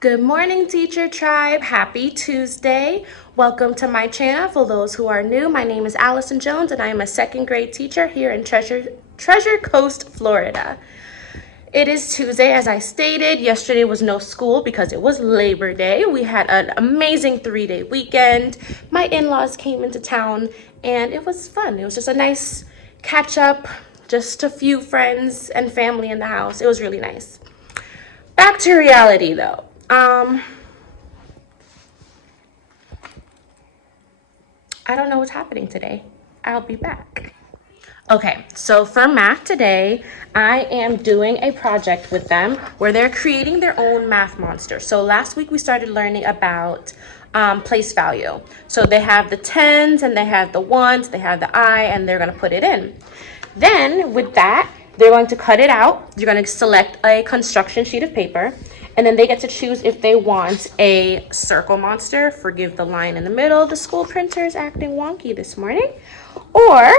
Good morning, Teacher Tribe. Happy Tuesday. Welcome to my channel. For those who are new, my name is Allison Jones and I am a second grade teacher here in Treasure Coast, Florida. It is Tuesday, as I stated. Yesterday was no school because it was Labor Day. We had an amazing 3-day weekend. My in-laws came into town and it was fun. It was just a nice catch up, just a few friends and family in the house. It was really nice. Back to reality though. I don't know what's happening today. I'll be back. Okay, so for math today, I am doing a project with them where they're creating their own math monster. So last week we started learning about place value. So they have the tens and they have the ones, they have the I, and they're gonna put it in. Then with that, they're going to cut it out. You're going to select a construction sheet of paper, and then they get to choose if they want a circle monster, forgive the line in the middle, the school printer is acting wonky this morning, or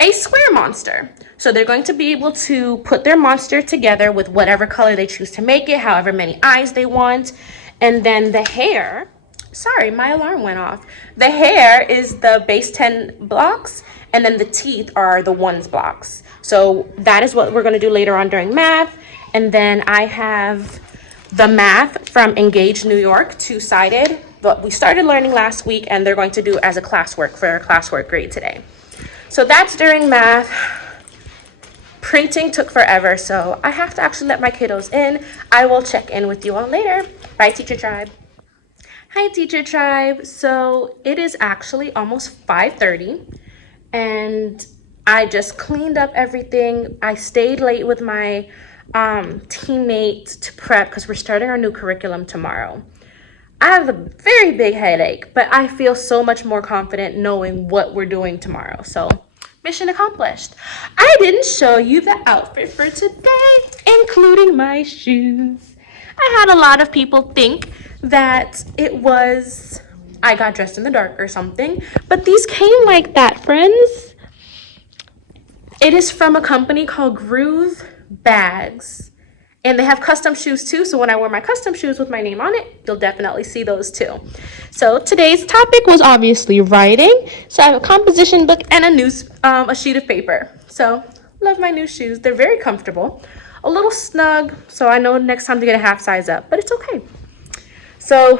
a square monster. So they're going to be able to put their monster together with whatever color they choose to make it, however many eyes they want, and then the hair, sorry, my alarm went off. The hair is the base 10 blocks, and then the teeth are the ones blocks. So that is what we're going to do later on during math. And then I have the math from Engage New York, two-sided, but we started learning last week and they're going to do as a classwork for our classwork grade today. So that's during math. Printing took forever, so I have to actually let my kiddos in. I will check in with you all later. Bye, Teacher Tribe. Hi, Teacher Tribe. So it is actually almost 5:30 and I just cleaned up everything. I stayed late with my teammate to prep because we're starting our new curriculum tomorrow. I have a very big headache, but I feel so much more confident knowing what we're doing tomorrow. So mission accomplished. I didn't show you the outfit for today, including my shoes. I had a lot of people think that I got dressed in the dark or something, but these came like that, friends. It is from a company called Groove Bags, and they have custom shoes too. So when I wear my custom shoes with my name on it, you'll definitely see those too. So today's topic was obviously writing. So I have a composition book and a sheet of paper. So love my new shoes. They're very comfortable, a little snug. So I know next time to get a half size up, but it's okay. So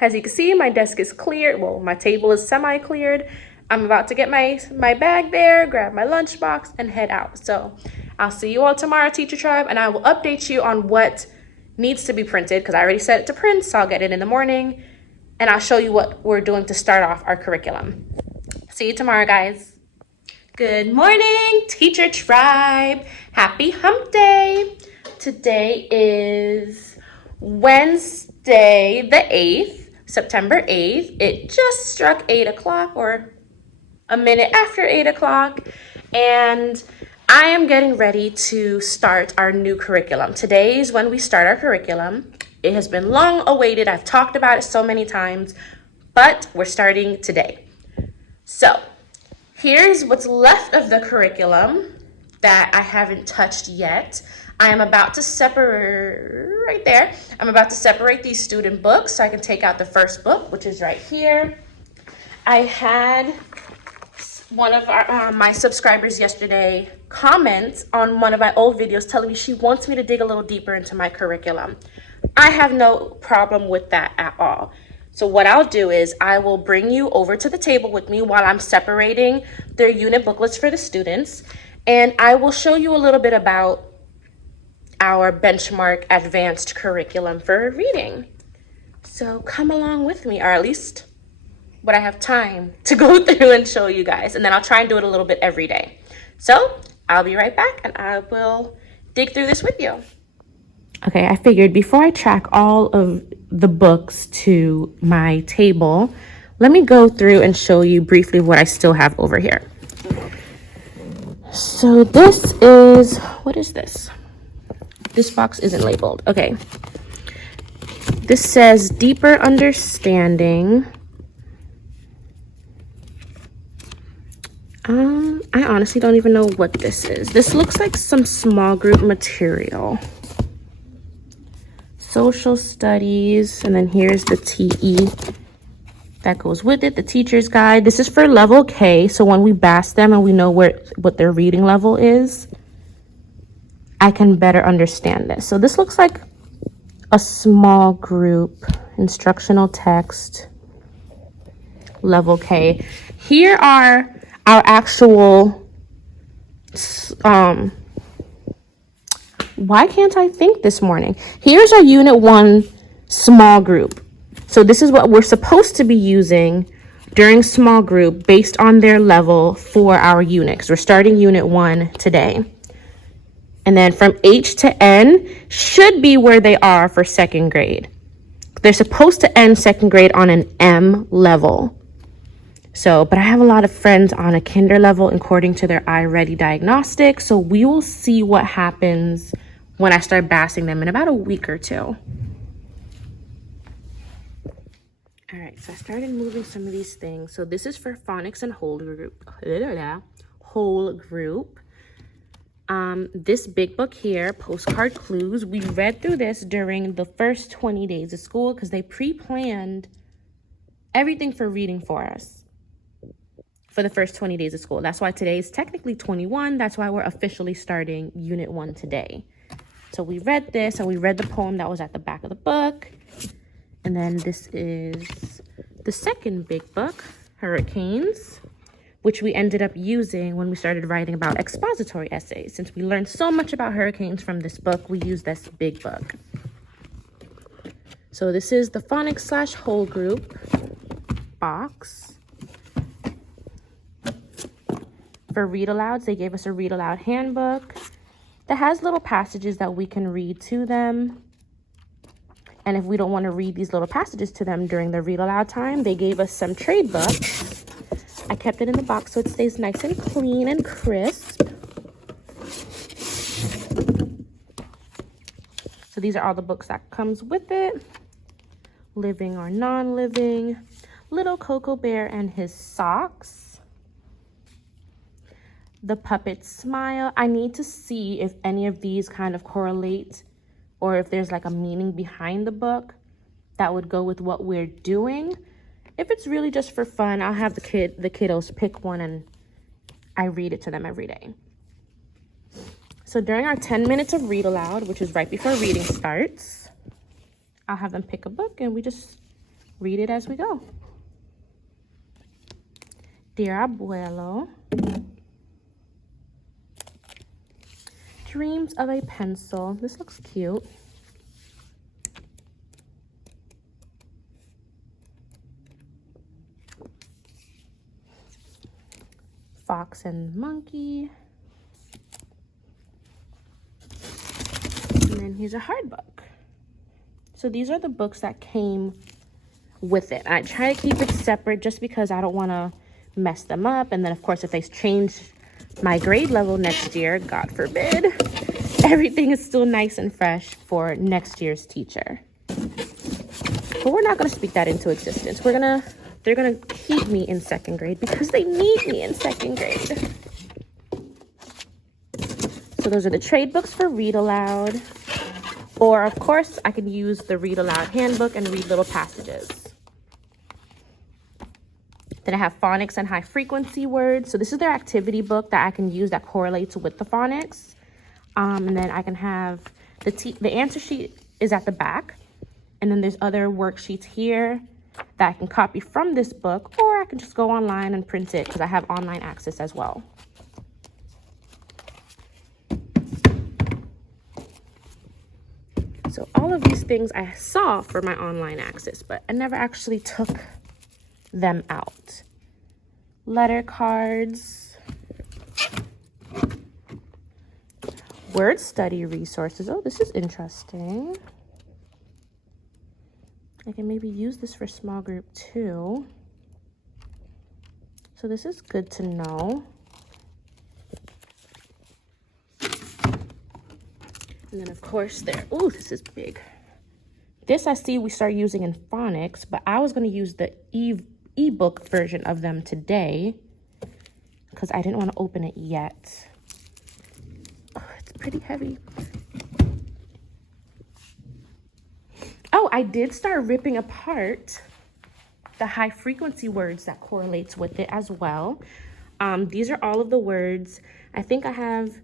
as you can see, my desk is cleared. Well, my table is semi-cleared. I'm about to get my bag there, grab my lunchbox, and head out. So I'll see you all tomorrow, Teacher Tribe, and I will update you on what needs to be printed because I already set it to print, so I'll get it in the morning, and I'll show you what we're doing to start off our curriculum. See you tomorrow, guys. Good morning, Teacher Tribe. Happy Hump Day. Today is Wednesday, the 8th, September 8th. It just struck 8 o'clock or a minute after 8 o'clock, and I am getting ready to start our new curriculum. Today is when we start our curriculum. It has been long awaited. I've talked about it so many times, but we're starting today. So here's what's left of the curriculum that I haven't touched yet. I am about to separate right there. I'm about to separate these student books so I can take out the first book, which is right here. I had one of my subscribers yesterday comment on one of my old videos telling me she wants me to dig a little deeper into my curriculum. I have no problem with that at all. So what I'll do is I will bring you over to the table with me while I'm separating their unit booklets for the students, and I will show you a little bit about our benchmark advanced curriculum for reading. So come along with me, or at least what I have time to go through and show you guys, and then I'll try and do it a little bit every day. So I'll be right back and I will dig through this with you. Okay, I figured before I track all of the books to my table, let me go through and show you briefly what I still have over here. So this is, what is this? This box isn't labeled. Okay. This says Deeper Understanding. I honestly don't even know what this is. This looks like some small group material. social studies, and then here's the TE that goes with it, the teacher's guide. This is for level K, so when we bask them and we know what their reading level is, I can better understand this. So this looks like a small group, instructional text, level K. Here are our actual, why can't I think this morning? Here's our Unit 1 small group. So this is what we're supposed to be using during small group based on their level for our unit, because we're starting Unit 1 today. And then from H to N should be where they are for second grade. They're supposed to end second grade on an M level. So, but I have a lot of friends on a kinder level according to their iReady diagnostic. So we will see what happens when I start basing them in about a week or two. All right, so I started moving some of these things. So this is for phonics and whole group. This big book here, Postcard Clues, we read through this during the first 20 days of school because they pre-planned everything for reading for us for the first 20 days of school. That's why today is technically 21. That's why we're officially starting Unit 1 today. So we read this and we read the poem that was at the back of the book. And then this is the second big book, Hurricanes, which we ended up using when we started writing about expository essays. Since we learned so much about hurricanes from this book, we use this big book. So this is the phonics / whole group box. For read alouds, they gave us a read aloud handbook that has little passages that we can read to them. And if we don't want to read these little passages to them during the read aloud time, they gave us some trade books. I kept it in the box so it stays nice and clean and crisp. So these are all the books that comes with it. Living or non-living. Little Cocoa Bear and his socks. The Puppet Smile. I need to see if any of these kind of correlate or if there's like a meaning behind the book that would go with what we're doing. If it's really just for fun, I'll have the kiddos pick one and I read it to them every day. So during our 10 minutes of read aloud, which is right before reading starts, I'll have them pick a book and we just read it as we go. Dear Abuelo. Dreams of a Pencil. This looks cute. Fox and Monkey. And then here's a hard book. So these are the books that came with it. I try to keep it separate just because I don't want to mess them up. And then, of course, if they change my grade level next year, God forbid, everything is still nice and fresh for next year's teacher. But we're not going to speak that into existence. They're gonna keep me in second grade because they need me in second grade. So those are the trade books for read aloud. Or of course, I can use the read aloud handbook and read little passages. Then I have phonics and high frequency words. So this is their activity book that I can use that correlates with the phonics. And then I can have the answer sheet is at the back. And then there's other worksheets here that I can copy from this book, or I can just go online and print it because I have online access as well. So all of these things I saw for my online access, but I never actually took them out. Letter cards. Word study resources. Oh, this is interesting. I can maybe use this for small group too. So this is good to know. And then of course oh, this is big. This I see we start using in phonics, but I was going to use the ebook version of them today because I didn't want to open it yet. Oh, it's pretty heavy. Oh, I did start ripping apart the high frequency words that correlates with it as well. These are all of the words. I think I have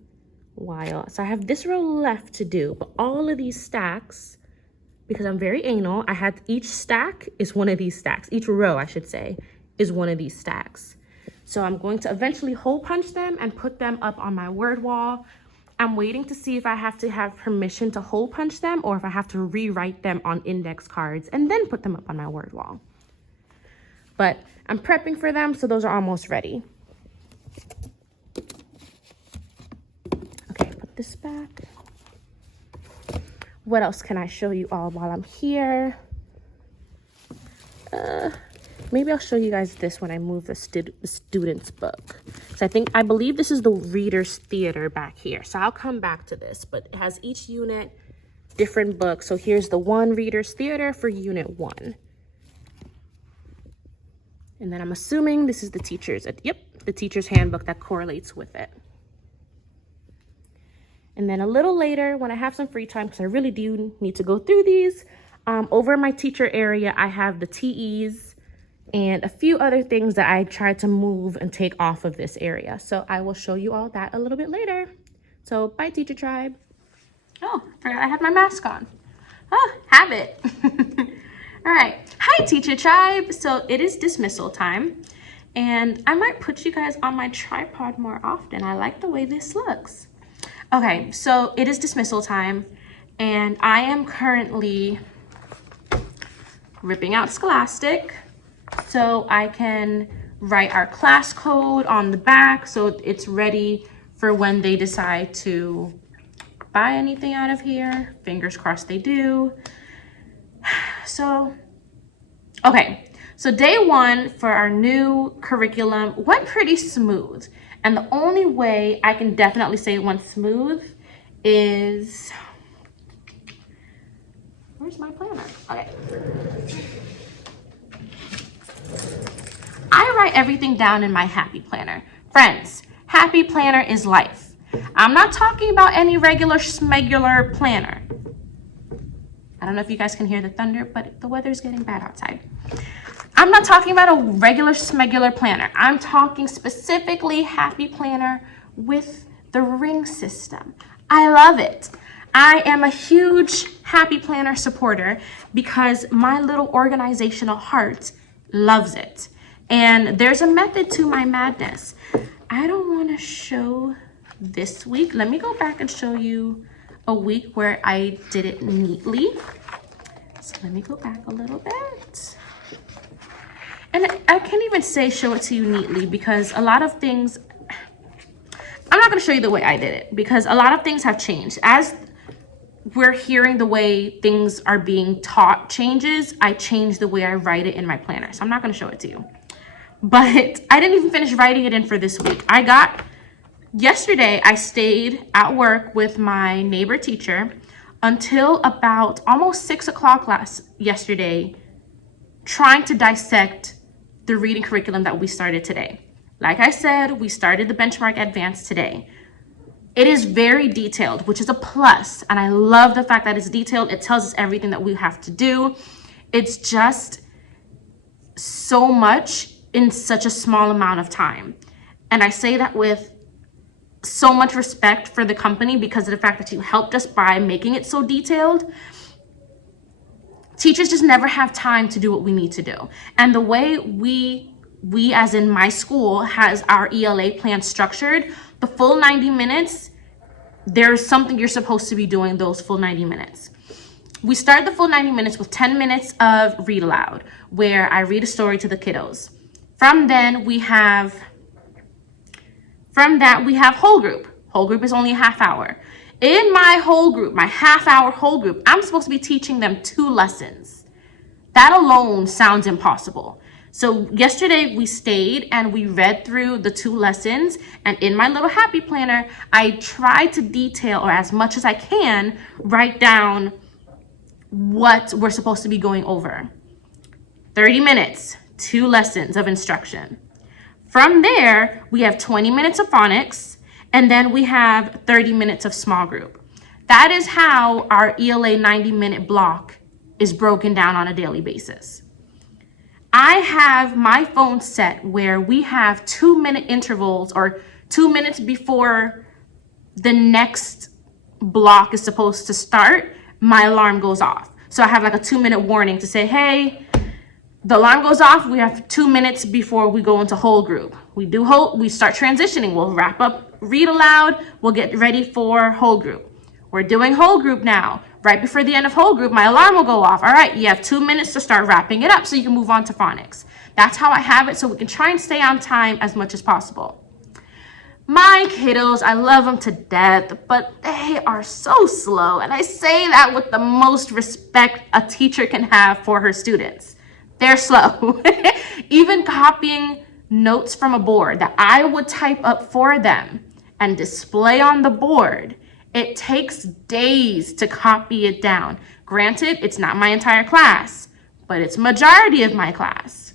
while. So I have this row left to do, but all of these stacks, because I'm very anal, I had each stack is one of these stacks. Each row, I should say, is one of these stacks. So I'm going to eventually hole punch them and put them up on my word wall. I'm waiting to see if I have to have permission to hole punch them or if I have to rewrite them on index cards and then put them up on my word wall. But I'm prepping for them, so those are almost ready. Okay, put this back. What else can I show you all while I'm here? Maybe I'll show you guys this when I move the student's book. So I believe this is the reader's theater back here. So I'll come back to this, but it has each unit, different books. So here's the one reader's theater for unit 1. And then I'm assuming this is the the teacher's handbook that correlates with it. And then a little later, when I have some free time, because I really do need to go through these, over in my teacher area, I have the TEs and a few other things that I tried to move and take off of this area. So I will show you all that a little bit later. So bye, Teacher Tribe. Oh, I forgot I had my mask on. Oh, habit. All right. Hi, Teacher Tribe. So it is dismissal time. And I might put you guys on my tripod more often. I like the way this looks. Okay, so it is dismissal time. And I am currently ripping out Scholastic so I can write our class code on the back so it's ready for when they decide to buy anything out of here. Fingers crossed they do. So, okay, so day 1 for our new curriculum went pretty smooth. And the only way I can definitely say it went smooth is, where's my planner? Okay. I write everything down in my happy planner. Friends, happy planner is life. I'm not talking about any regular schmegular planner. I don't know if you guys can hear the thunder, but the weather's getting bad outside. I'm not talking about a regular schmegular planner. I'm talking specifically happy planner with the ring system. I love it. I am a huge happy planner supporter because my little organizational heart loves it. And there's a method to my madness. I don't want to show this week. Let me go back and show you a week where I did it neatly. So let me go back a little bit. And I can't even say show it to you neatly because a lot of things, I'm not going to show you the way I did it because a lot of things have changed. As we're hearing the way things are being taught changes, I changed the way I write it in my planner. So I'm not going to show it to you. But I didn't even finish writing it in for this week. Yesterday, I stayed at work with my neighbor teacher until about almost 6 o'clock yesterday, trying to dissect the reading curriculum that we started today. Like I said, we started the benchmark advanced today. It is very detailed, which is a plus. And I love the fact that it's detailed. It tells us everything that we have to do. It's just so much in such a small amount of time. And I say that with so much respect for the company because of the fact that you helped us by making it so detailed. Teachers just never have time to do what we need to do. And the way we as in my school has our ELA plan structured, the full 90 minutes, there's something you're supposed to be doing those full 90 minutes. We start the full 90 minutes with 10 minutes of read aloud, where I read a story to the kiddos. From that, we have whole group. Whole group is only a half hour. In my whole group, my half-hour whole group, I'm supposed to be teaching them 2 lessons. That alone sounds impossible. So yesterday we stayed and we read through the 2 lessons, and in my little happy planner, I tried to detail, or as much as I can, write down what we're supposed to be going over. 30 minutes, 2 lessons of instruction. From there, we have 20 minutes of phonics, and then we have 30 minutes of small group. That is how our ELA 90-minute block is broken down on a daily basis. I have my phone set where we have 2-minute intervals, or 2 minutes before the next block is supposed to start, my alarm goes off. So I have like a 2-minute warning to say, hey, the alarm goes off. We have 2 minutes before we go into whole group. We start transitioning. We'll wrap up, read aloud. We'll get ready for whole group. We're doing whole group now. Right before the end of whole group, my alarm will go off. All right, you have 2 minutes to start wrapping it up so you can move on to phonics. That's how I have it, so we can try and stay on time as much as possible. My kiddos, I love them to death, but they are so slow. And I say that with the most respect a teacher can have for her students. They're slow. Even copying notes from a board that I would type up for them and display on the board, it takes days to copy it down. Granted, it's not my entire class, but it's majority of my class.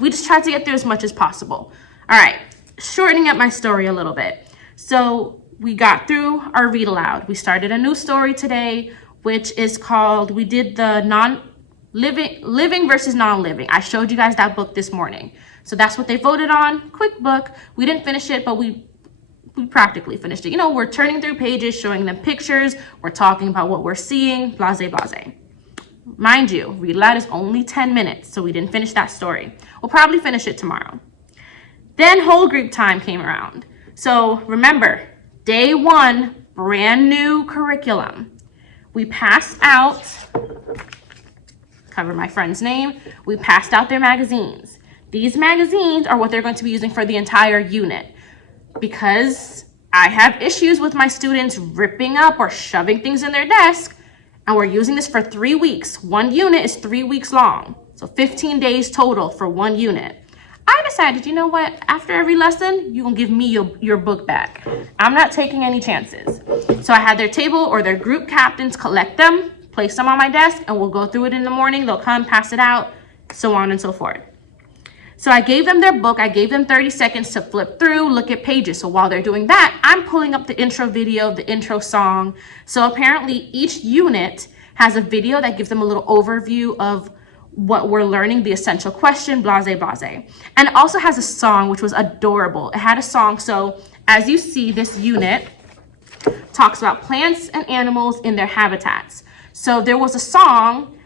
We just try to get through as much as possible. All right, shortening up my story a little bit. So we got through our read aloud. We started a new story today, which is called, we did the living versus non-living. I showed you guys that book this morning. So that's what they voted on. Quick book. We didn't finish it, but we practically finished it. You know, we're turning through pages, showing them pictures. We're talking about what we're seeing, blase, blase. Mind you, read aloud is only 10 minutes, so we didn't finish that story. We'll probably finish it tomorrow. Then whole group time came around. So remember, day 1, brand new curriculum. We passed out, cover my friend's name, we passed out their magazines. These magazines are what they're going to be using for the entire unit. Because I have issues with my students ripping up or shoving things in their desk, and we're using this for 3 weeks. One unit is 3 weeks long, so 15 days total for one unit. I decided, you know what, after every lesson, you're gonna give me your book back. I'm not taking any chances. So I had their table or their group captains collect them, place them on my desk, and we'll go through it in the morning. They'll come, pass it out, so on and so forth. So I gave them their book. I gave them 30 seconds to flip through, look at pages. So while they're doing that, I'm pulling up the intro video, the intro song. So apparently each unit has a video that gives them a little overview of what we're learning, the essential question, blase, blase. And it also has a song, which was adorable. It had a song. So as you see, this unit talks about plants and animals in their habitats. So there was a song,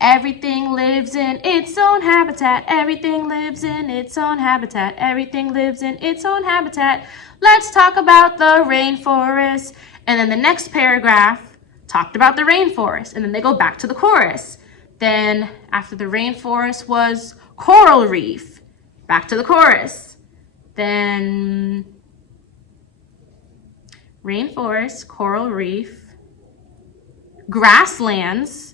everything lives in its own habitat. Everything lives in its own habitat. Everything lives in its own habitat. Let's talk about the rainforest. And then the next paragraph talked about the rainforest. And then they go back to the chorus. Then after the rainforest was coral reef. Back to the chorus. Then rainforest, coral reef, grasslands,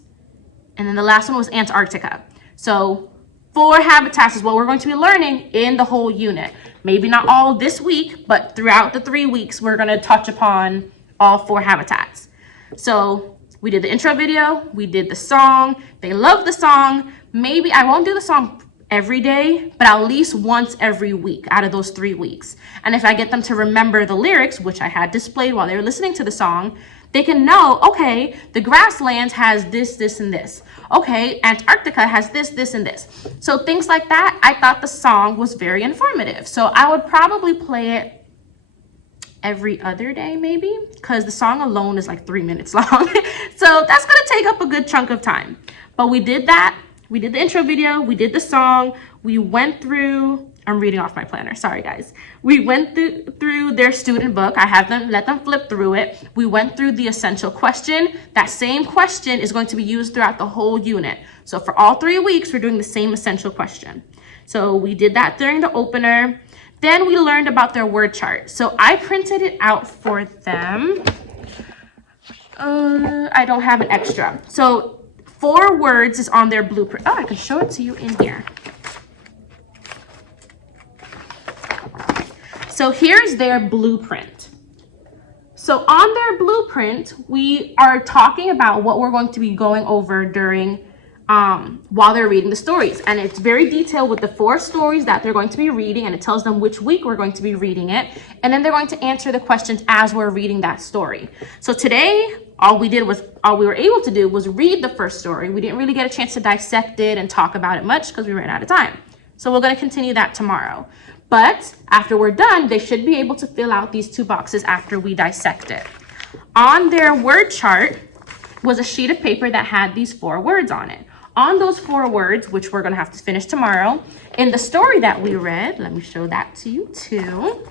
and then the last one was Antarctica. So 4 habitats is what we're going to be learning in the whole unit. Maybe not all this week, but throughout the 3 weeks, we're gonna touch upon all 4 habitats. So we did the intro video, we did the song. They love the song. Maybe I won't do the song every day, but at least once every week out of those 3 weeks. And if I get them to remember the lyrics, which I had displayed while they were listening to the song, they can know, okay, the grasslands has this, this, and this. Okay, Antarctica has this, this, and this. So things like that, I thought the song was very informative. So I would probably play it every other day maybe, because the song alone is like 3 minutes long. So that's gonna take up a good chunk of time. But we did that. We did the intro video, we did the song, we went through, I'm reading off my planner, sorry guys. We went through their student book. I have them, let them flip through it. We went through the essential question. That same question is going to be used throughout the whole unit. So for all 3 weeks, we're doing the same essential question. So we did that during the opener. Then we learned about their word chart. So I printed it out for them. I don't have an extra. So 4 words is on their blueprint. Oh, I can show it to you in here. So here's their blueprint. So on their blueprint, we are talking about what we're going to be going over during while they're reading the stories. And it's very detailed with the 4 stories that they're going to be reading, and it tells them which week we're going to be reading it. And then they're going to answer the questions as we're reading that story. So today, all we were able to do was read the first story. We didn't really get a chance to dissect it and talk about it much because we ran out of time. So we're going to continue that tomorrow. But after we're done, they should be able to fill out these 2 boxes after we dissect it. On their word chart was a sheet of paper that had these 4 words on it. On those 4 words, which we're going to have to finish tomorrow, in the story that we read, let me show that to you too.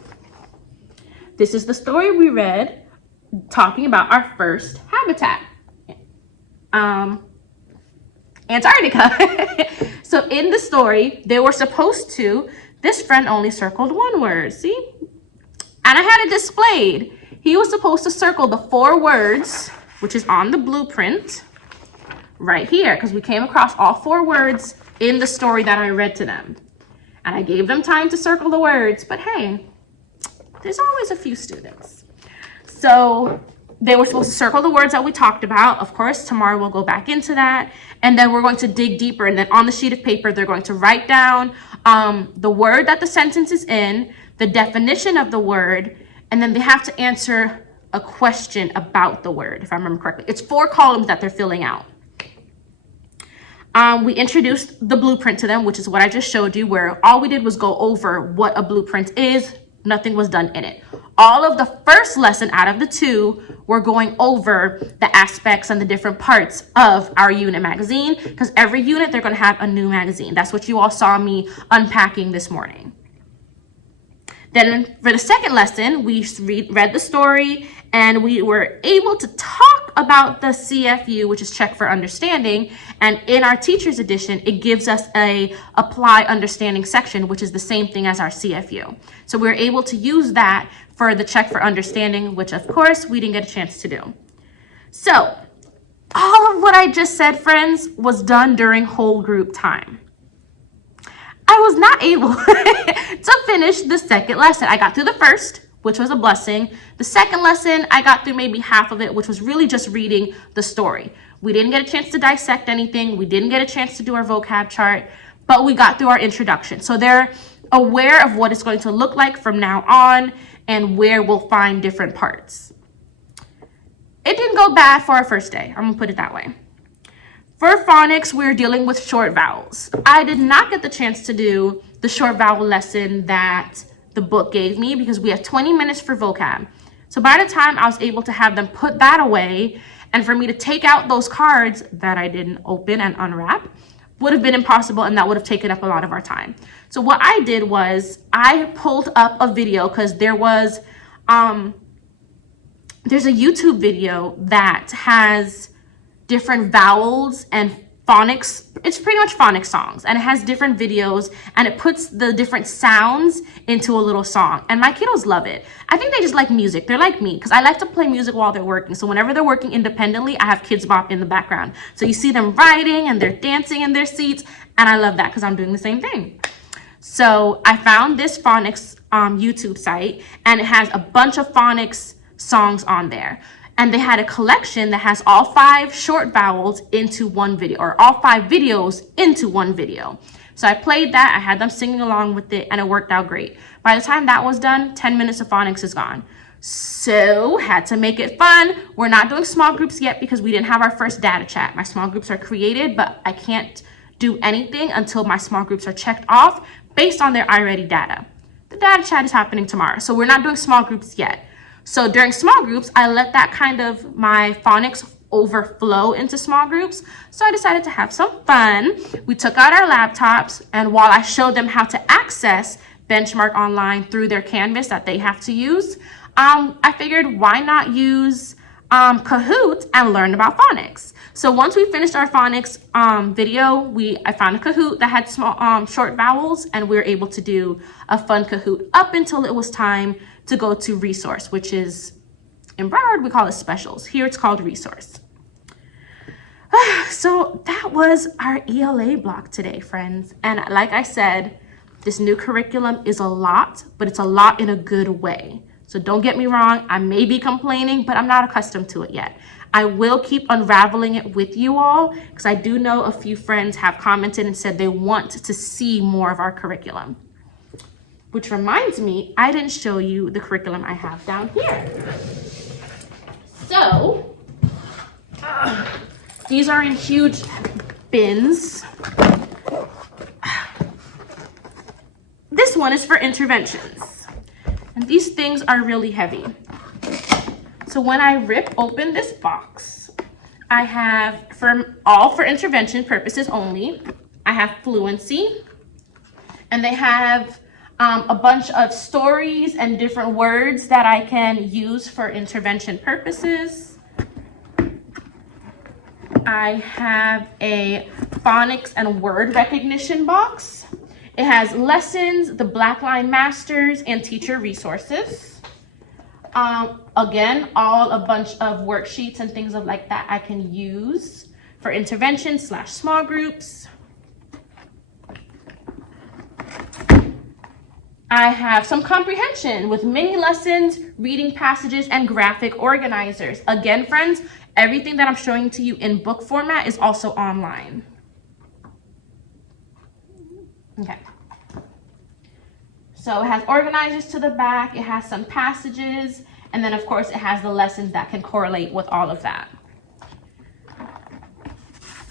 This is the story we read talking about our first habitat, Antarctica. So in the story, they were supposed to, this friend only circled 1 word, see? And I had it displayed. He was supposed to circle the 4 words, which is on the blueprint right here, because we came across all 4 words in the story that I read to them. And I gave them time to circle the words, but hey, there's always a few students. So they were supposed to circle the words that we talked about. Of course, tomorrow we'll go back into that. And then we're going to dig deeper. And then on the sheet of paper, they're going to write down the word that the sentence is in, the definition of the word, and then they have to answer a question about the word, if I remember correctly. It's 4 columns that they're filling out. We introduced the blueprint to them, which is what I just showed you, where all we did was go over what a blueprint is. Nothing was done in it. All of the first lesson out of the 2 were going over the aspects and the different parts of our unit magazine, because every unit they're going to have a new magazine. That's what you all saw me unpacking this morning. Then for the second lesson, we read the story and we were able to talk about the CFU, which is Check for Understanding. And in our teacher's edition, it gives us a apply understanding section, which is the same thing as our CFU. So we're able to use that for the Check for Understanding, which of course we didn't get a chance to do. So all of what I just said, friends, was done during whole group time. I was not able to finish the second lesson. I got through the first, which was a blessing. The second lesson, I got through maybe half of it, which was really just reading the story. We didn't get a chance to dissect anything. We didn't get a chance to do our vocab chart, but we got through our introduction. So they're aware of what it's going to look like from now on and where we'll find different parts. It didn't go bad for our first day. I'm gonna put it that way. For phonics, we're dealing with short vowels. I did not get the chance to do the short vowel lesson that the book gave me because we have 20 minutes for vocab. So by the time I was able to have them put that away and for me to take out those cards that I didn't open and unwrap would have been impossible, and that would have taken up a lot of our time. So what I did was I pulled up a video because there's a YouTube video that has different vowels and phonics. It's pretty much phonics songs, and it has different videos and it puts the different sounds into a little song, and my kiddos love it. I think they just like music. They're like me because I like to play music while they're working. So whenever they're working independently, I have Kids Bop in the background. So you see them writing and they're dancing in their seats, and I love that because I'm doing the same thing. So I found this phonics YouTube site, and it has a bunch of phonics songs on there. And they had a collection that has all 5 short vowels into one video, or all 5 videos into one video. So I played that, I had them singing along with it, and it worked out great. By the time that was done, 10 minutes of phonics is gone. So had to make it fun. We're not doing small groups yet because we didn't have our first data chat. My small groups are created, but I can't do anything until my small groups are checked off based on their iReady data. The data chat is happening tomorrow, so we're not doing small groups yet. So during small groups, I let that kind of my phonics overflow into small groups. So I decided to have some fun. We took out our laptops, and while I showed them how to access Benchmark Online through their Canvas that they have to use, I figured why not use Kahoot and learn about phonics. So once we finished our phonics video, I found a Kahoot that had small short vowels, and we were able to do a fun Kahoot up until it was time to go to resource, which is in Broward we call it specials. Here it's called resource. So that was our ELA block today, friends. And like I said, this new curriculum is a lot, but it's a lot in a good way. So don't get me wrong, I may be complaining, but I'm not accustomed to it yet. I will keep unraveling it with you all because I do know a few friends have commented and said they want to see more of our curriculum. Which reminds me, I didn't show you the curriculum I have down here. So These are in huge bins. This one is for interventions. And these things are really heavy. So when I rip open this box, I have, for intervention purposes only, I have fluency. And they have a bunch of stories and different words that I can use for intervention purposes. I have a phonics and word recognition box. It has lessons, the Black Line Masters, and teacher resources. Again, a bunch of worksheets and things like that I can use for intervention / small groups. I have some comprehension with mini lessons, reading passages, and graphic organizers. Again, friends, everything that I'm showing to you in book format is also online. Okay. So it has organizers to the back, it has some passages, and then of course it has the lessons that can correlate with all of that.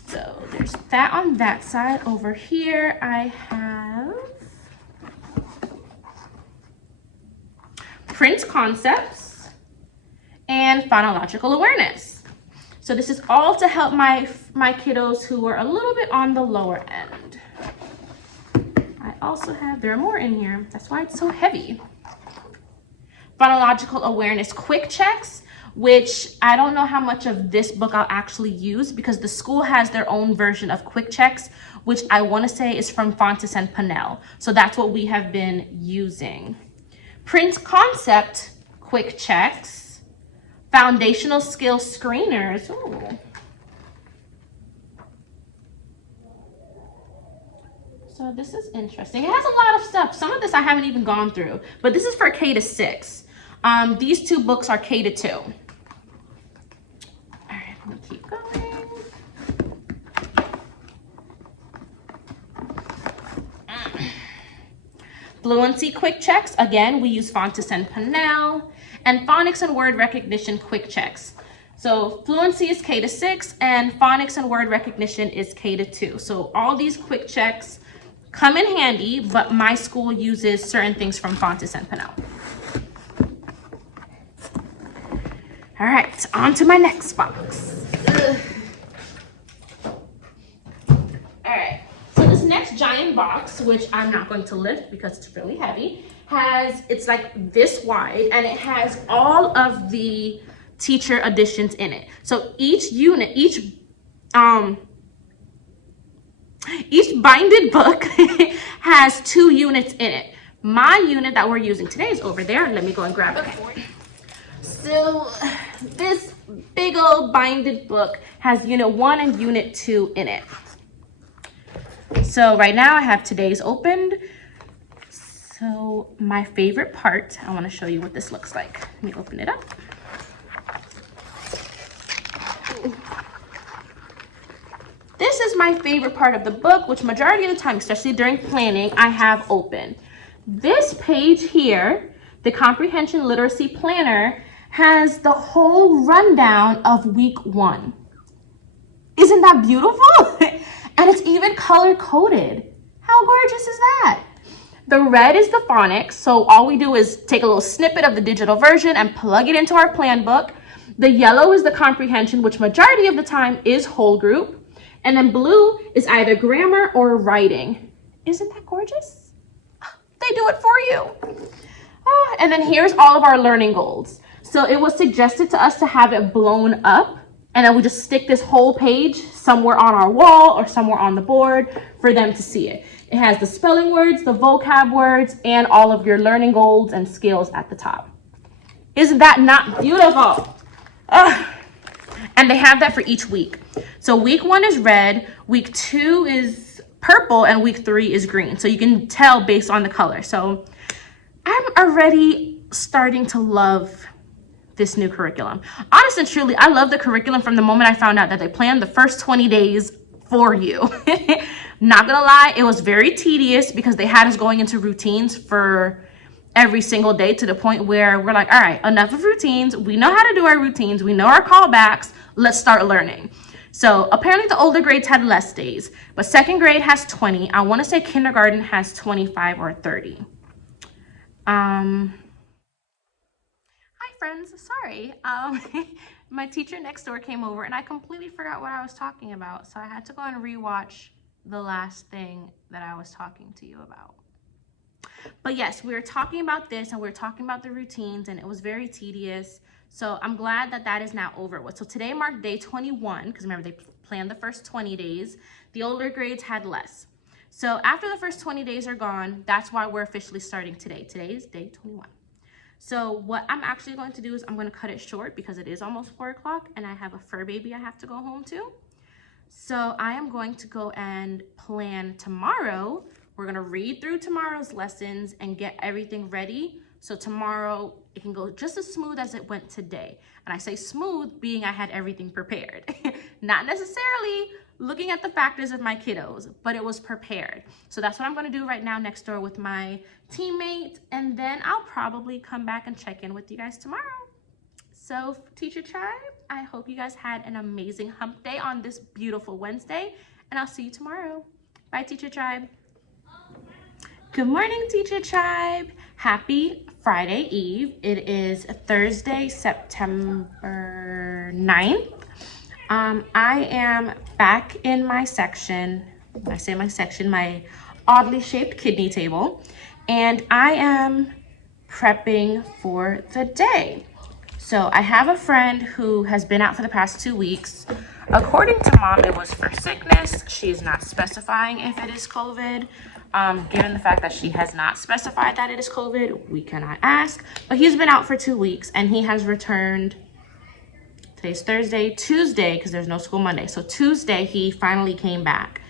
So there's that on that side. Over here I have print concepts and phonological awareness. So this is all to help my kiddos who are a little bit on the lower end. I also have, there are more in here, that's why it's so heavy. Phonological awareness quick checks, which I don't know how much of this book I'll actually use because the school has their own version of quick checks, which I want to say is from Fontes and Pinnell. So that's what we have been using. Print concept quick checks, foundational skill screeners. Ooh. So this is interesting. It has a lot of stuff. Some of this I haven't even gone through, but this is for K to 6. These two books are K to 2. All right, let me keep going. Fluency quick checks. Again, we use Fontes and Pinnell. And phonics and word recognition quick checks. So fluency is K to 6 and phonics and word recognition is K to 2. So all these quick checks come in handy, but my school uses certain things from Fontes and Pinnell. All right, on to my next box. All right, so this next giant box, which I'm not going to lift because it's really heavy, it's like this wide and it has all of the teacher editions in it. So each unit, each binded book has 2 units in it. My unit that we're using today is over there. Let me go and grab it for you. So this big old binded book has unit 1 and unit 2 in it. So right now I have today's opened. So my favorite part, I want to show you what this looks like. Let me open it up. This is my favorite part of the book, which majority of the time, especially during planning, I have open. This page here, the Comprehension Literacy Planner, has the whole rundown of week 1. Isn't that beautiful? And it's even color coded. How gorgeous is that? The red is the phonics, so all we do is take a little snippet of the digital version and plug it into our plan book. The yellow is the comprehension, which majority of the time is whole group. And then blue is either grammar or writing. Isn't that gorgeous? They do it for you. Oh, and then here's all of our learning goals. So it was suggested to us to have it blown up, and then we just stick this whole page somewhere on our wall or somewhere on the board for them to see it. It has the spelling words, the vocab words, and all of your learning goals and skills at the top. Isn't that not beautiful? And they have that for each week. So week 1 is red, week 2 is purple, and week 3 is green. So you can tell based on the color. So I'm already starting to love this new curriculum. Honestly and truly, I love the curriculum from the moment I found out that they planned the first 20 days for you. Not gonna lie, it was very tedious because they had us going into routines for every single day to the point where we're like, all right, enough of routines. We know how to do our routines. We know our callbacks. let's start learning. So apparently the older grades had less days, but second grade has 20. I want to say kindergarten has 25 or 30. Hi friends, sorry. My teacher next door came over and I completely forgot what I was talking about. So I had to go and rewatch the last thing that I was talking to you about. But yes, we were talking about this and we were talking about the routines, and it was very tedious. So I'm glad that that is now over with. So today marked day 21, because remember they planned the first 20 days. The older grades had less. So after the first 20 days are gone, that's why we're officially starting today. Today is day 21. So what I'm actually going to do is I'm going to cut it short because it is almost 4 o'clock and I have a fur baby I have to go home to. So I am going to go and plan tomorrow. We're going to read through tomorrow's lessons and get everything ready. So tomorrow it can go just as smooth as it went today. And I say smooth being I had everything prepared. Not necessarily looking at the factors of my kiddos, but it was prepared. So that's what I'm going to do right now next door with my teammate. And then I'll probably come back and check in with you guys tomorrow. So Teacher Tribe, I hope you guys had an amazing hump day on this beautiful Wednesday, and I'll see you tomorrow. Bye, Teacher Tribe. Good morning, Teacher Tribe. Happy Friday Eve. It is Thursday, September 9th. I am back in my section. When I say my section, my oddly shaped kidney table, and I am prepping for the day. So I have a friend who has been out for the past 2 weeks. According to mom, it was for sickness. She's not specifying if it is COVID. Given the fact that she has not specified that it is COVID, we cannot ask. But he's been out for 2 weeks and he has returned. Today's Thursday, Tuesday, because there's no school Monday. So Tuesday, he finally came back.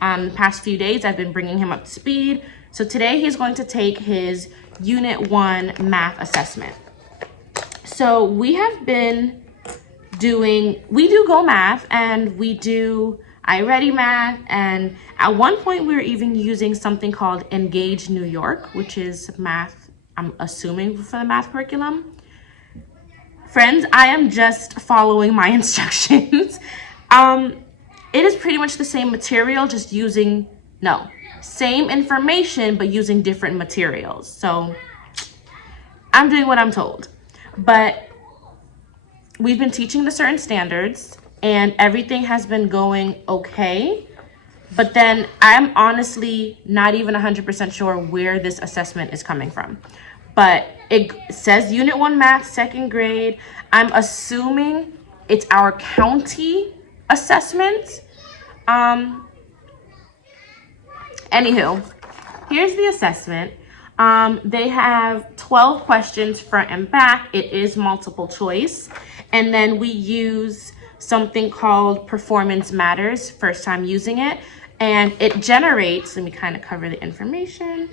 The past few days, I've been bringing him up to speed. So today he's going to take his Unit 1 math assessment. So we have been we do Go Math and we do iReady Math. And at one point we were even using something called Engage New York, which is math, I'm assuming for the math curriculum. Friends, I am just following my instructions. It is pretty much the same material, just using, same information, but using different materials. So I'm doing what I'm told. But we've been teaching the certain standards and everything has been going okay. But then I'm honestly not even 100% sure where this assessment is coming from. But it says Unit 1 Math, second grade. I'm assuming it's our county assessment. Anywho, here's the assessment. They have 12 questions front and back. It is multiple choice. And then we use something called Performance Matters, first time using it. And it generates, let me kind of cover the information.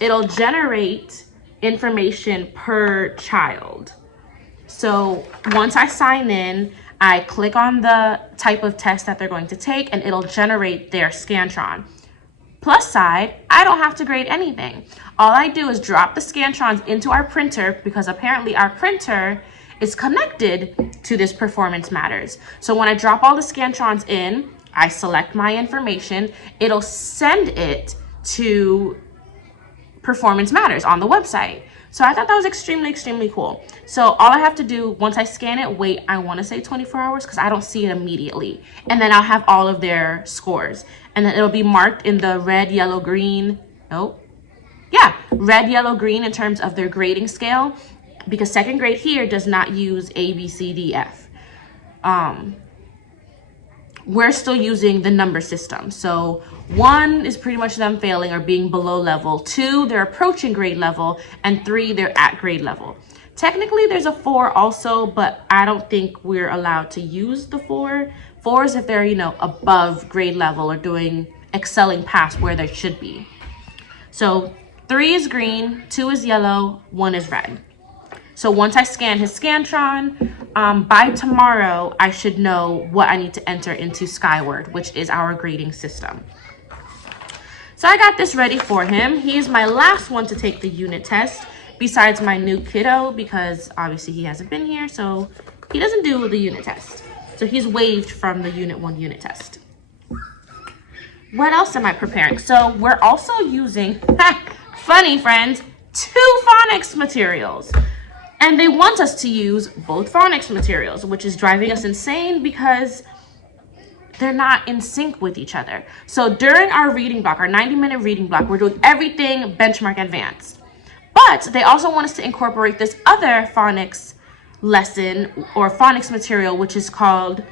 It'll generate information per child. So once I sign in, I click on the type of test that they're going to take and it'll generate their Scantron. Plus side, I don't have to grade anything. All I do is drop the Scantrons into our printer because apparently our printer is connected to this Performance Matters. So when I drop all the Scantrons in, I select my information, it'll send it to Performance Matters on the website. So I thought that was extremely, extremely cool. So all I have to do, once I scan it, wait, I want to say 24 hours because I don't see it immediately. And then I'll have all of their scores. And then it'll be marked in the red, yellow, green. Red, yellow, green in terms of their grading scale. Because second grade here does not use A, B, C, D, F. We're still using the number system. So 1 is pretty much them failing or being below level. 2, they're approaching grade level. And 3, they're at grade level. Technically, there's a 4 also, but I don't think we're allowed to use the 4. 4 is if they're, above grade level or excelling past where they should be. So 3 is green, 2 is yellow, 1 is red. So once I scan his Scantron, by tomorrow, I should know what I need to enter into Skyward, which is our grading system. So I got this ready for him. He is my last one to take the unit test, besides my new kiddo, because obviously he hasn't been here. So He doesn't do the unit test. So he's waived from the Unit 1 unit test. What else am I preparing? So we're also using, funny friends, 2 phonics materials. And they want us to use both phonics materials, which is driving us insane because they're not in sync with each other. So during our reading block, our 90-minute reading block, we're doing everything benchmark advanced. But they also want us to incorporate this other phonics lesson or phonics material, which is called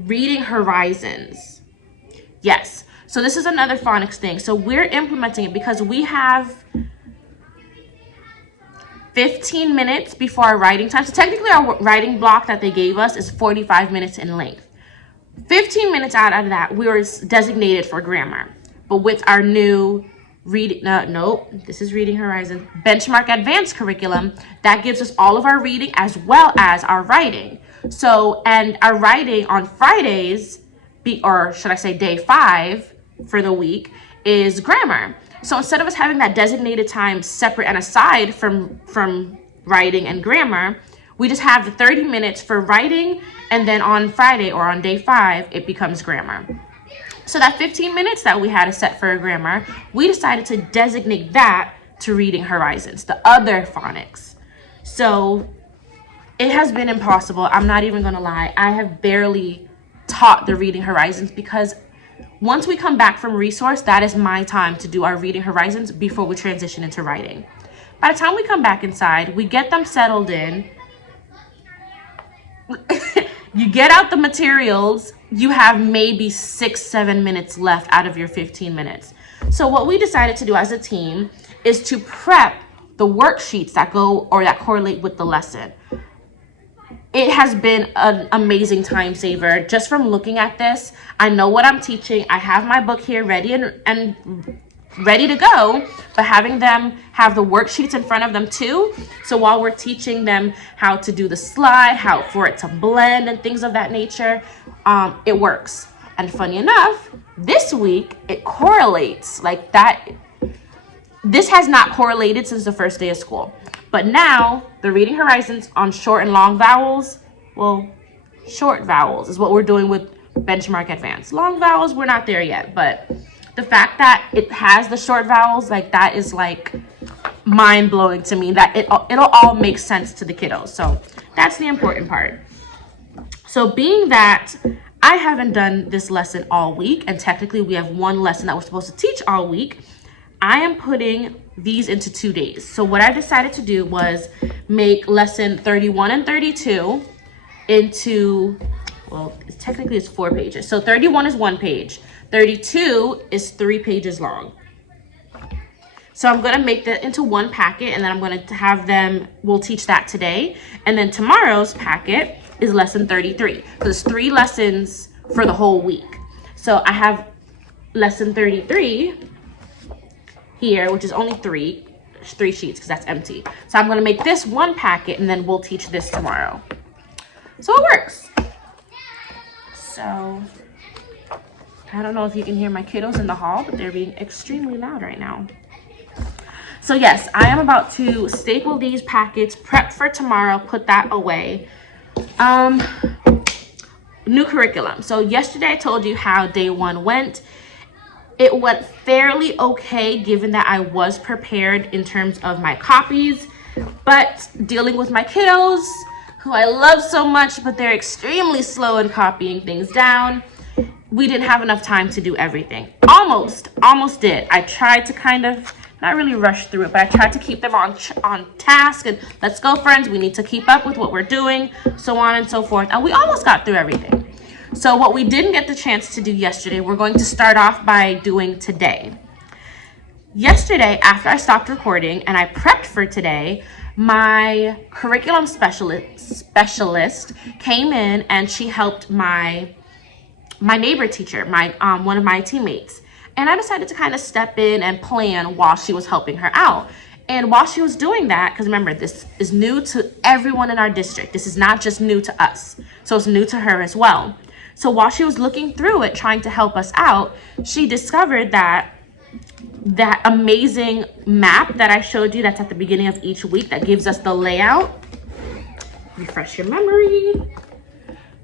Reading Horizons. Yes, so this is another phonics thing. So we're implementing it because we have 15 minutes before our writing time. So technically our writing block that they gave us is 45 minutes in length. 15 minutes out of that, we were designated for grammar. But with our new this is Reading Horizon Benchmark Advanced curriculum, that gives us all of our reading as well as our writing. So, and our writing on Fridays, or should I say day 5 for the week, is grammar. So instead of us having that designated time separate and aside from writing and grammar, we just have the 30 minutes for writing, and then on Friday or on day 5, it becomes grammar. So that 15 minutes that we had set for grammar, we decided to designate that to Reading Horizons, the other phonics. So it has been impossible. I'm not even gonna lie. I have barely taught the Reading Horizons because once we come back from resource, that is my time to do our Reading Horizons before we transition into writing. By the time we come back inside, we get them settled in. You get out the materials, you have maybe 6-7 minutes left out of your 15 minutes. So what we decided to do as a team is to prep the worksheets that go or that correlate with the lesson. It has been an amazing time saver. Just from looking at this, I know what I'm teaching. I have my book here ready and ready to go, but having them have the worksheets in front of them too. So while we're teaching them how to do the slide, how for it to blend and things of that nature, it works. And funny enough, this week it correlates like that. This has not correlated since the first day of school. But now the Reading Horizons on short and long vowels, well, short vowels is what we're doing with Benchmark Advanced. Long vowels, we're not there yet, but the fact that it has the short vowels, like that is like mind-blowing to me, that it'll all make sense to the kiddos. So that's the important part. So being that I haven't done this lesson all week, and technically we have one lesson that we're supposed to teach all week, I am putting these into 2 days. So what I decided to do was make lesson 31 and 32 into, well, technically it's 4 pages. So 31 is 1 page. 32 is 3 pages long. So I'm going to make that into one packet, and then I'm going to have them, we'll teach that today. And then tomorrow's packet is lesson 33. So there's 3 lessons for the whole week. So I have lesson 33 here, which is only 3 sheets because that's empty. So I'm going to make this one packet, and then we'll teach this tomorrow. So it works. So I don't know if you can hear my kiddos in the hall, but they're being extremely loud right now. So yes, I am about to staple these packets, prep for tomorrow, put that away. New curriculum. So yesterday I told you how day 1 went. It went fairly okay, given that I was prepared in terms of my copies, but dealing with my kiddos, who I love so much, but they're extremely slow in copying things down, we didn't have enough time to do everything. Almost did. I tried to kind of, not really rush through it, but I tried to keep them on task, and let's go friends, we need to keep up with what we're doing, so on and so forth. And we almost got through everything. So what we didn't get the chance to do yesterday, we're going to start off by doing today. Yesterday, after I stopped recording and I prepped for today, my curriculum specialist came in and she helped my neighbor teacher, one of my teammates. And I decided to kind of step in and plan while she was helping her out. And while she was doing that, because remember, this is new to everyone in our district. This is not just new to us. So it's new to her as well. So while she was looking through it, trying to help us out, she discovered that amazing map that I showed you that's at the beginning of each week that gives us the layout, refresh your memory.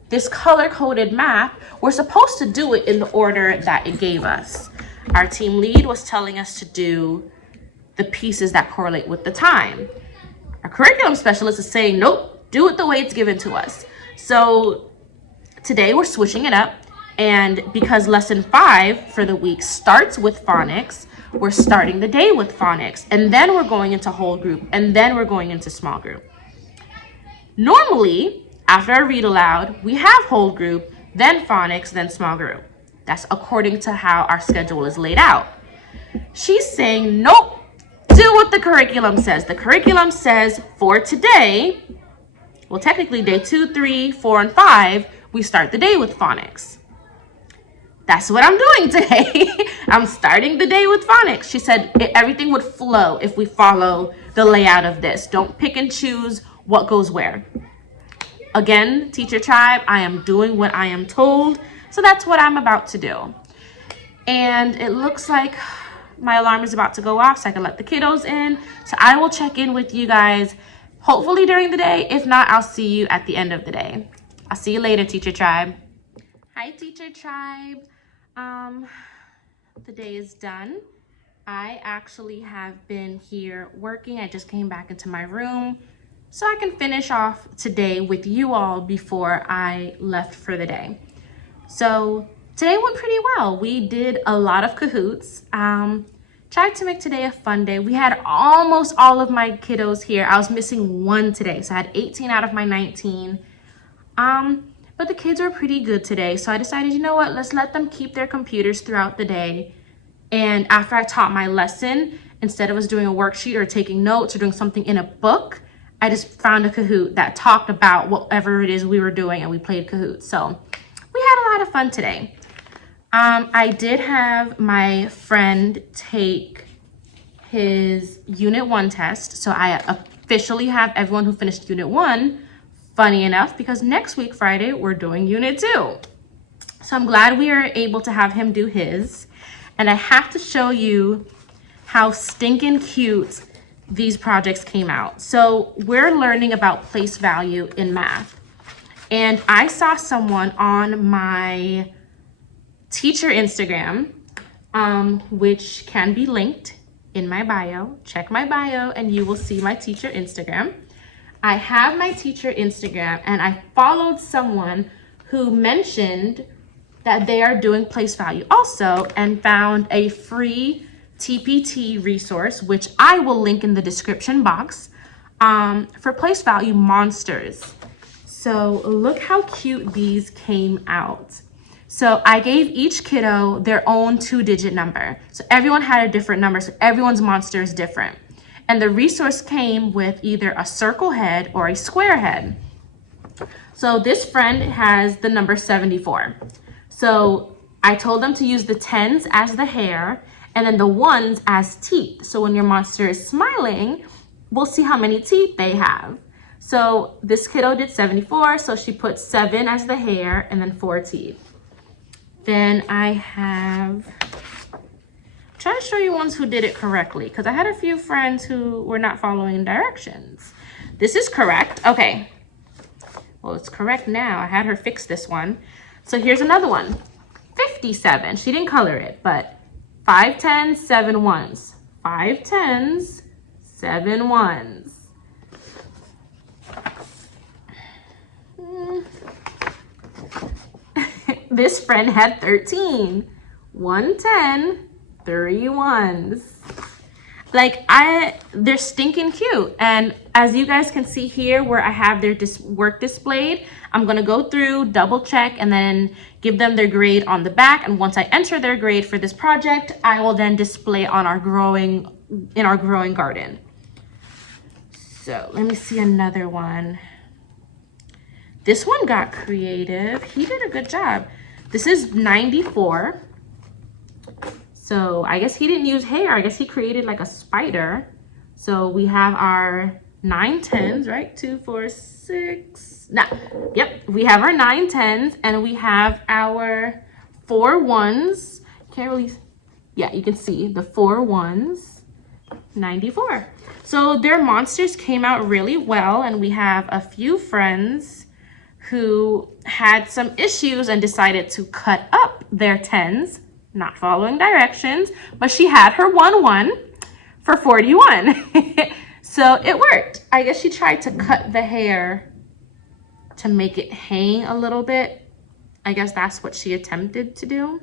This color-coded math, we're supposed to do it in the order that it gave us. Our team lead was telling us to do the pieces that correlate with the time. Our curriculum specialist is saying, nope, do it the way it's given to us. So today we're switching it up, and because lesson 5 for the week starts with phonics, we're starting the day with phonics, and then we're going into whole group, and then we're going into small group. Normally, after I read aloud, we have whole group, then phonics, then small group. That's according to how our schedule is laid out. She's saying, nope, do what the curriculum says. The curriculum says for today, well, technically day 2, 3, 4, and 5, we start the day with phonics. That's what I'm doing today. I'm starting the day with phonics. She said everything would flow if we follow the layout of this. Don't pick and choose what goes where. Again, Teacher Tribe, I am doing what I am told, so that's what I'm about to do. And it looks like my alarm is about to go off so I can let the kiddos in. So I will check in with you guys hopefully during the day. If not, I'll see you at the end of the day. I'll see you later, Teacher Tribe. Hi, Teacher Tribe. The day is done. I actually have been here working. I just came back into my room so I can finish off today with you all before I left for the day. So today went pretty well. We did a lot of Kahoots. Tried to make today a fun day. We had almost all of my kiddos here. I was missing one today, so I had 18 out of my 19. But the kids were pretty good today, so I decided, you know what, let's let them keep their computers throughout the day. And after I taught my lesson, instead of us doing a worksheet or taking notes or doing something in a book, I just found a Kahoot that talked about whatever it is we were doing, and we played Kahoot. So we had a lot of fun today. I did have my friend take his Unit 1 test. So I officially have everyone who finished Unit 1, funny enough, because next week, Friday, we're doing Unit 2. So I'm glad we are able to have him do his. And I have to show you how stinking cute these projects came out. So we're learning about place value in math. And I saw someone on my teacher Instagram, which can be linked in my bio. Check my bio and you will see my teacher Instagram. I have my teacher Instagram, and I followed someone who mentioned that they are doing place value also, and found a free TPT resource, which I will link in the description box, for place value monsters. So look how cute these came out. So I gave each kiddo their own 2-digit number. So everyone had a different number, so everyone's monster is different. And the resource came with either a circle head or a square head. So this friend has the number 74. So I told them to use the 10s as the hair and then the 1s as teeth. So when your monster is smiling, we'll see how many teeth they have. So this kiddo did 74, so she put 7 as the hair and then 4 teeth. Then I have, I'm trying to show you ones who did it correctly, because I had a few friends who were not following directions. This is correct. Okay. Well, it's correct now. I had her fix this one. So here's another one. 57. She didn't color it, but 5 10s, 7 1s. 5 10s, 7 1s. This friend had 13. 1 10, 3 1s. Like, they're stinking cute. And as you guys can see here where I have their work displayed, I'm gonna go through, double check, and then give them their grade on the back. And once I enter their grade for this project, I will then display on our growing garden. So let me see another one. This one got creative. He did a good job. This is 94. So I guess he didn't use hair. I guess he created like a spider. So we have our 9 10s, right? 2 4 6. Nah, yep. We have our 9 10s and we have our 4 1s. Can't really, yeah, you can see the 4 1s. 94. So their monsters came out really well, and we have a few friends who had some issues and decided to cut up their 10s, not following directions, but she had her 1-1 for 41. So it worked. I guess she tried to cut the hair to make it hang a little bit. I guess that's what she attempted to do.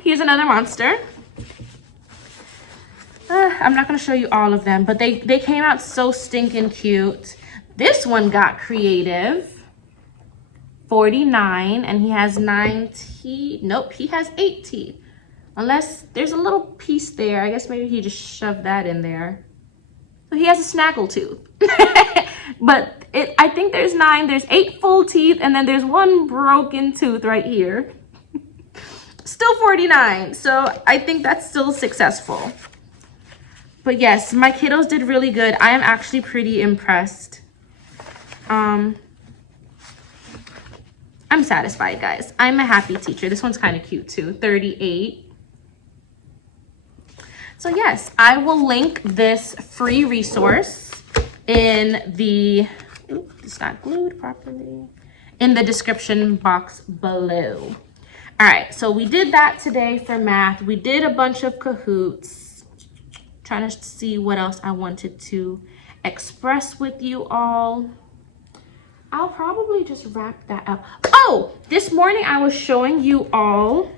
Here's another monster. I'm not going to show you all of them, but they came out so stinking cute. This one got creative. 49, and he has 9 teeth. Nope, he has 8 teeth. Unless there's a little piece there. I guess maybe he just shoved that in there. So he has a snaggle tooth. But I think there's 9. There's 8 full teeth, and then there's 1 broken tooth right here. Still 49, so I think that's still successful. But yes, my kiddos did really good. I am actually pretty impressed. I'm satisfied, guys. I'm a happy teacher. This one's kind of cute too, 38. So yes, I will link this free resource in the, it's not glued properly, in the description box below. All right, so we did that today for math. We did a bunch of Kahoots. Trying to see what else I wanted to express with you all. I'll probably just wrap that up. Oh, this morning I was showing you all,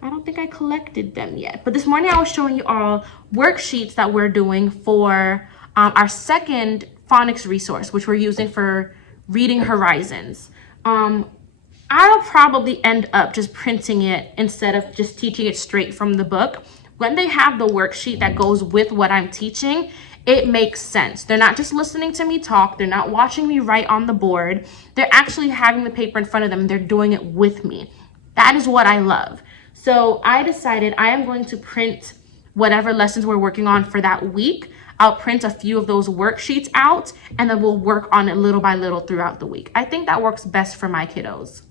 I don't think I collected them yet, but this morning I was showing you all worksheets that we're doing for our second phonics resource, which we're using for Reading Horizons. I'll probably end up just printing it instead of just teaching it straight from the book. When they have the worksheet that goes with what I'm teaching, it makes sense. They're not just listening to me talk. They're not watching me write on the board. They're actually having the paper in front of them. They're doing it with me. That is what I love. So I decided I am going to print whatever lessons we're working on for that week. I'll print a few of those worksheets out, and then we'll work on it little by little throughout the week. I think that works best for my kiddos.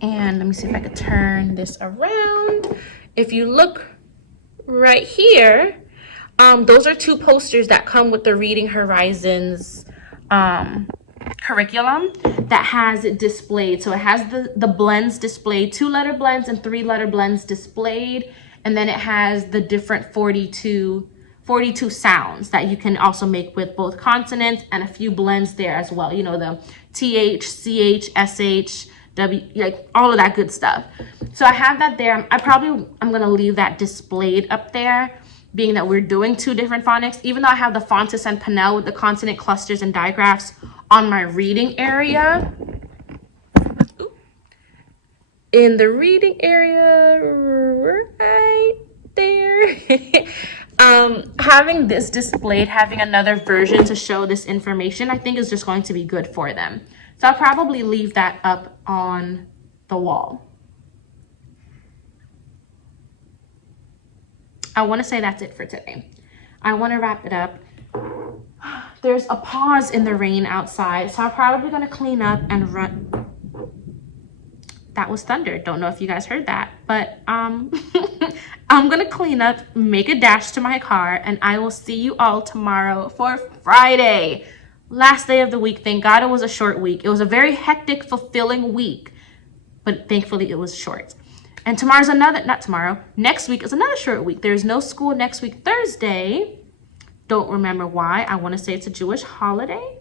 And let me see if I could turn this around. If you look right here, those are 2 posters that come with the Reading Horizons curriculum that has it displayed. So it has the blends displayed, 2-letter blends and 3-letter blends displayed. And then it has the different 42 sounds that you can also make with both consonants and a few blends there as well. You know, the TH, CH, SH, W, like all of that good stuff. So I have that there. I'm gonna leave that displayed up there, being that we're doing 2 different phonics, even though I have the Fontes and Pinnell with the consonant clusters and digraphs on my reading area. In the reading area right there. Having this displayed, having another version to show this information, I think is just going to be good for them. So I'll probably leave that up on the wall. I want to say that's it for today. I want to wrap it up. There's a pause in the rain outside, so I'm probably going to clean up and run. That was thunder. Don't know if you guys heard that, but I'm going to clean up, make a dash to my car, and I will see you all tomorrow for Friday. Last day of the week. Thank God it was a short week. It was a very hectic, fulfilling week, but thankfully it was short. And tomorrow's next week is another short week. There's no school next week, Thursday. Don't remember why. I want to say it's a Jewish holiday.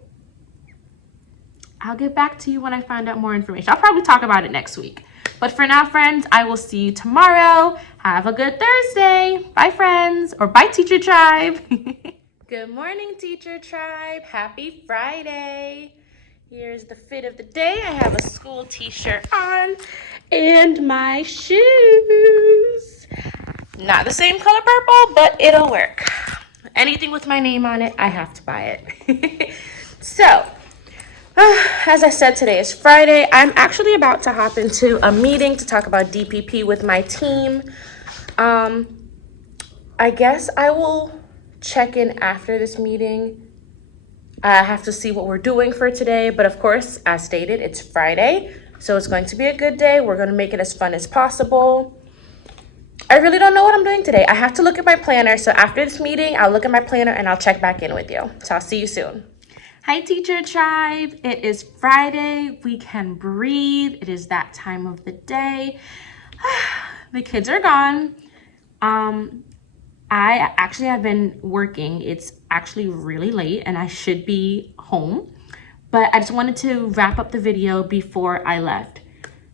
I'll get back to you when I find out more information. I'll probably talk about it next week. But for now, friends, I will see you tomorrow. Have a good Thursday. Bye, friends. Or bye, Teacher Tribe. Good morning, Teacher Tribe. Happy Friday. Here's the fit of the day. I have a school t-shirt on and my shoes. Not the same color purple, but it'll work. Anything with my name on it, I have to buy it. So, as I said, today is Friday. I'm actually about to hop into a meeting to talk about DPP with my team. I guess I will check in after this meeting. I have to see what we're doing for today, but of course, as stated, it's Friday, so it's going to be a good day. We're going to make it as fun as possible. I really don't know what I'm doing today. I have to look at my planner. So after this meeting, I'll look at my planner and I'll check back in with you. So I'll see you soon. Hi, Teacher Tribe. It is Friday. We can breathe. It is that time of the day. The kids are gone. I actually have been working. It's actually really late and I should be home, but I just wanted to wrap up the video before I left.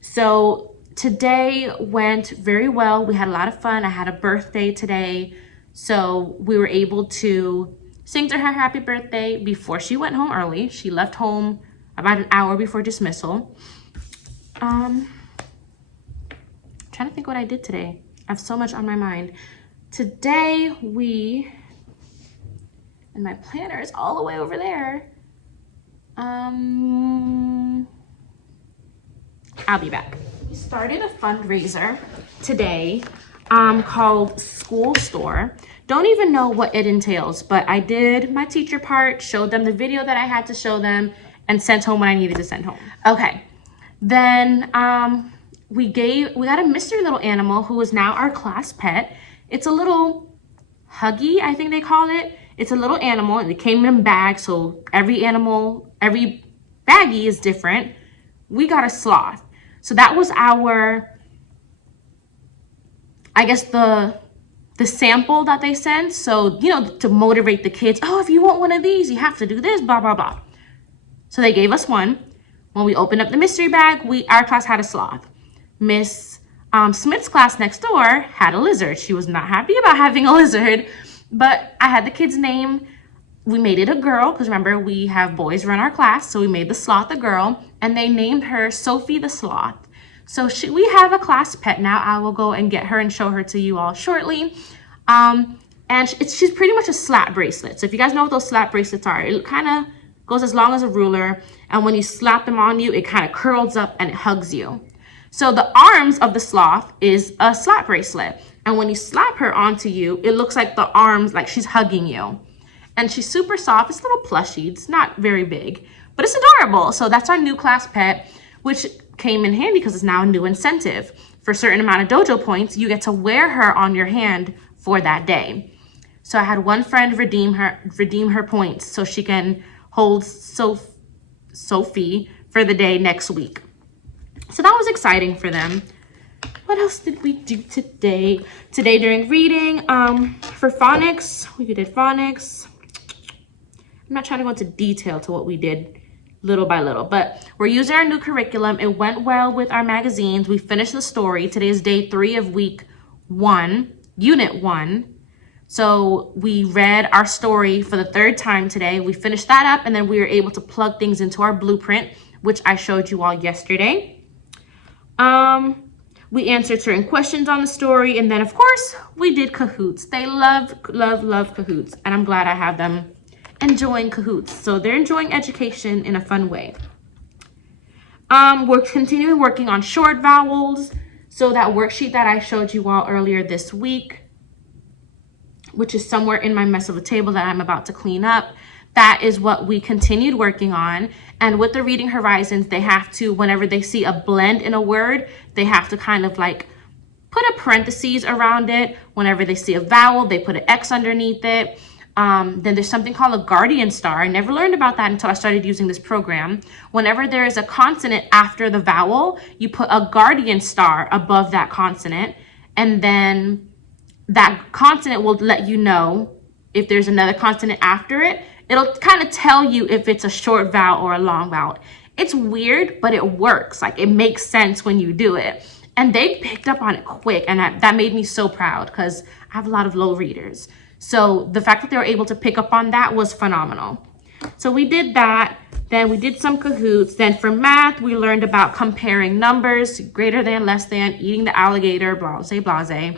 So today went very well. We had a lot of fun. I had a birthday today, so we were able to sing to her happy birthday before she went home early. She left home about an hour before dismissal. Trying to think what I did today. I have so much on my mind. Today and my planner is all the way over there. I'll be back. We started a fundraiser today called School Store. Don't even know what it entails, but I did my teacher part, showed them the video that I had to show them, and sent home what I needed to send home. Okay, then we got a mystery little animal who is now our class pet. It's a little huggy, I think they call it. It's a little animal and it came in bags, so every baggie is different. We got a sloth. So that was our, I guess the sample that they sent. So, you know, to motivate the kids, oh, if you want one of these, you have to do this, blah, blah, blah. So they gave us one. When we opened up the mystery bag, our class had a sloth. Miss Smith's class next door had a lizard. She was not happy about having a lizard, but I had the kid's name. We made it a girl, because remember, we have boys run our class, so we made the sloth a girl, and they named her Sophie the Sloth. So we have a class pet now. I will go and get her and show her to you all shortly. And she's pretty much a slap bracelet. So if you guys know what those slap bracelets are, it kind of goes as long as a ruler, and when you slap them on you, it kind of curls up and it hugs you. So the arms of the sloth is a slap bracelet. And when you slap her onto you, it looks like the arms, like she's hugging you. And she's super soft. It's a little plushie. It's not very big, but it's adorable. So that's our new class pet, which came in handy because it's now a new incentive. For a certain amount of dojo points, you get to wear her on your hand for that day. So I had one friend redeem her points so she can hold Sophie for the day next week. So that was exciting for them. What else did we do today? Today during reading, for phonics, we did phonics. I'm not trying to go into detail to what we did little by little, but we're using our new curriculum. It went well with our magazines. We finished the story. Today is day 3 of week 1, unit 1. So we read our story for the 3rd time today. We finished that up, and then we were able to plug things into our blueprint, which I showed you all yesterday. We answered certain questions on the story, and then of course we did Kahoots. They love Kahoots, and I'm glad I have them enjoying Kahoots. So they're enjoying education in a fun way. We're continuing working on short vowels. So that worksheet that I showed you all earlier this week, which is somewhere in my mess of a table that I'm about to clean up, that is what we continued working on. And with the reading horizons, they have to, whenever they see a blend in a word, they have to kind of like put a parentheses around it. Whenever they see a vowel, they put an X underneath it. Then there's something called a guardian star. I never learned about that until I started using this program. Whenever there is a consonant after the vowel, you put a guardian star above that consonant, and then that consonant will let you know if there's another consonant after it. It'll kind of tell you if it's a short vowel or a long vowel. It's weird, but it works. Like, it makes sense when you do it. And they picked up on it quick, and that made me so proud because I have a lot of low readers. So the fact that they were able to pick up on that was phenomenal. So we did that. Then we did some Kahoots. Then for math, we learned about comparing numbers, greater than, less than, eating the alligator, blase, blase.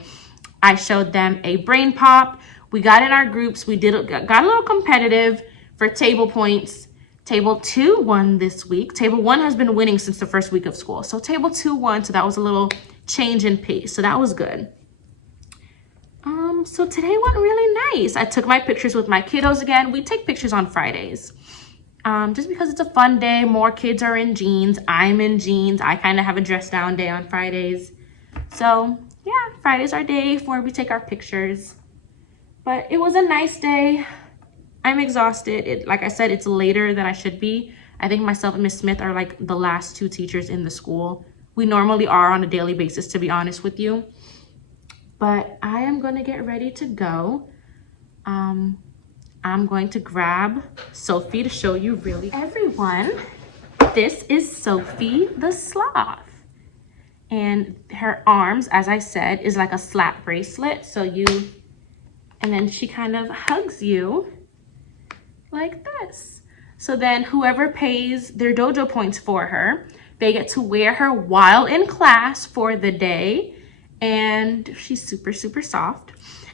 I showed them a brain pop. We got in our groups. We got a little competitive for table points. Table 2 won this week. Table 1 has been winning since the first week of school. So table 2 won, so that was a little change in pace. So that was good. So today went really nice. I took my pictures with my kiddos again. We take pictures on Fridays. Just because it's a fun day. More kids are in jeans. I'm in jeans. I kind of have a dress down day on Fridays. So yeah, Friday's our day where we take our pictures. But it was a nice day. I'm exhausted. Like I said, it's later than I should be. I think myself and Miss Smith are like the last 2 teachers in the school. We normally are on a daily basis, to be honest with you. But I am going to get ready to go. I'm going to grab Sophie to show you really everyone. This is Sophie the sloth. And her arms, as I said, is like a slap bracelet. And then she kind of hugs you like this. So then whoever pays their dojo points for her, they get to wear her while in class for the day. And she's super, super soft.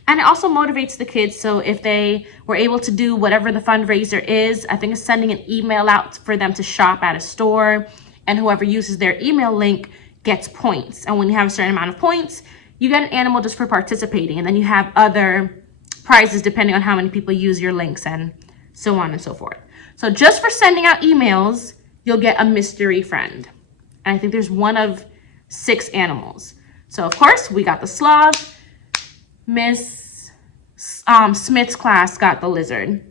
And it also motivates the kids. So if they were able to do whatever the fundraiser is, I think it's sending an email out for them to shop at a store. And whoever uses their email link gets points. And when you have a certain amount of points, you get an animal just for participating. And then you have other prizes depending on how many people use your links and so on and so forth. So just for sending out emails, you'll get a mystery friend. And I think there's one of 6 animals. So of course, we got the sloth. Miss Smith's class got the lizard.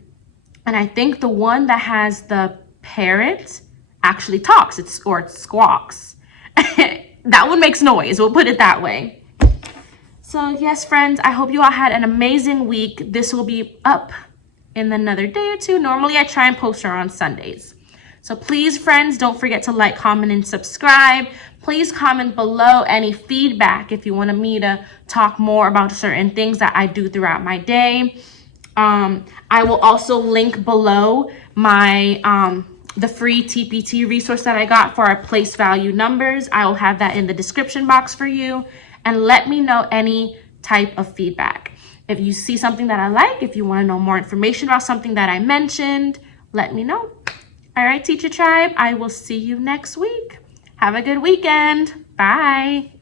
And I think the one that has the parrot actually talks, or it squawks. That one makes noise, we'll put it that way. So yes, friends, I hope you all had an amazing week. This will be up in another day or 2. Normally I try and post her on Sundays. So please, friends, don't forget to like, comment, and subscribe. Please comment below any feedback if you want me to talk more about certain things that I do throughout my day. I will also link below my the free TPT resource that I got for our place value numbers. I will have that in the description box for you. And let me know any type of feedback. If you see something that I like, if you want to know more information about something that I mentioned, let me know. All right, Teacher Tribe, I will see you next week. Have a good weekend. Bye.